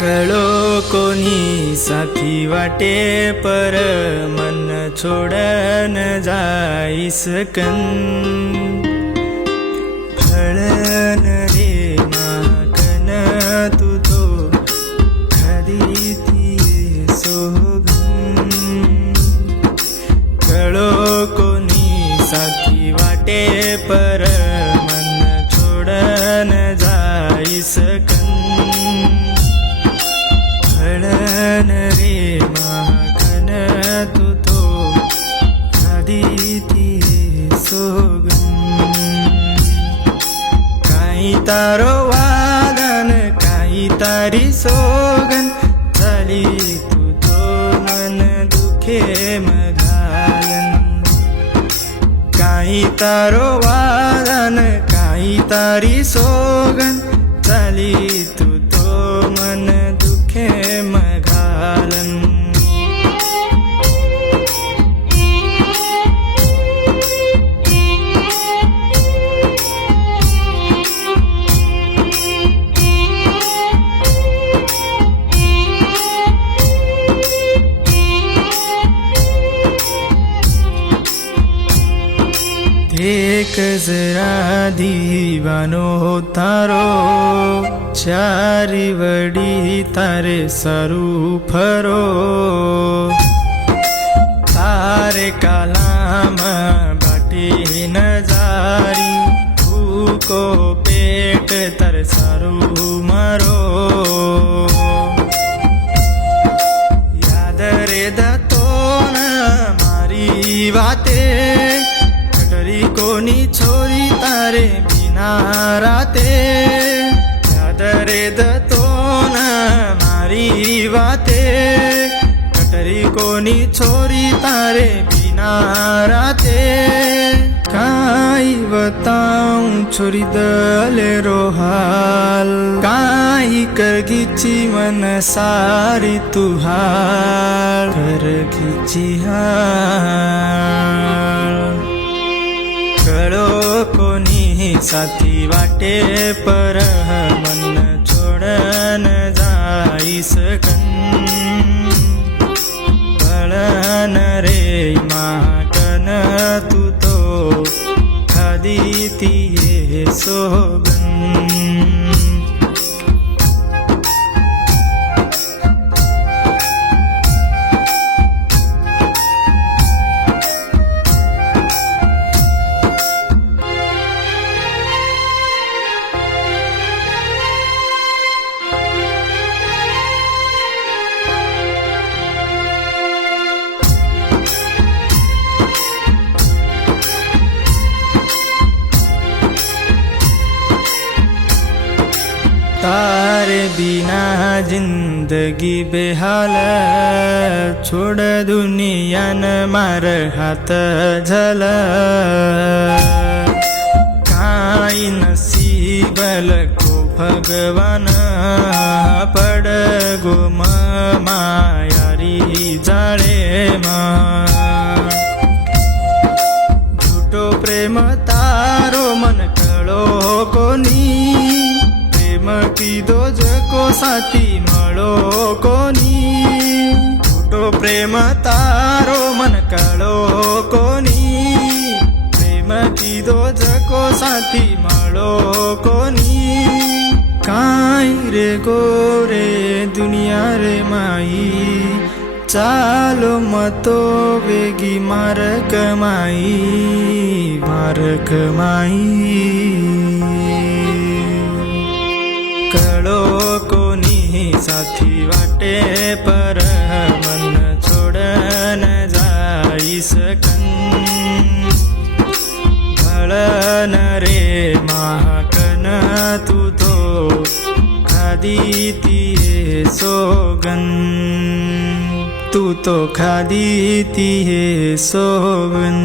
कळो कोणी साथी वाटे पर मन छोडन जाईस कन फळन रे माकन तू तो खरी ती सोगन कळो कोणी साथी वाटे पर मन छोडन जाईस कन फळन रे माखन तू तो खादी ती सोगन काही तारो वादन काही तारी सोगन झाली तू तो मन दुखे मघालन काही तारो वादन काही तारी सोगन झाली तू तो मन दुखे मघालन देख जरा दीवानो तारो चारी वडी तारे सरू फरो तारे कालाम बाटी नजारी भूको पेट तर सारू मरो याद रे दतोन मारी वाते कोणी छोरी तारे बिना राते याद रे दतोन मारी वाते कटरी कोणी छोरी तारे बिना राते काई बताऊं छोरी दले रोहाल काई करगीची मन सारी तुहार करगीची हाल कळो कोणी साथी वाटे पर मन छोडन जाईस कन फळन रे माकन तू तो खादी ती सोगन तारे बिना जिंदगी बेहाल छोड़ दुनियान मार हाथ झल काई नसीबल को भगवान पड गो मायारी जाळे झूठो प्रेम तारो मन कळो कोणी कीदो जको साथी मळो कोणी झूठो प्रेम तारो मन कळो कोणी प्रेम कीदो जको साथी मळो कोणी काय रे गोरे दुनिया रे माई चालो मतो वेगी मार कमाई कळो कोणी साथी वाटे पर मन छोडन जाईस कन फळन रे माकन तू तो खादी ती सोगन तू तो खादी ती सोगन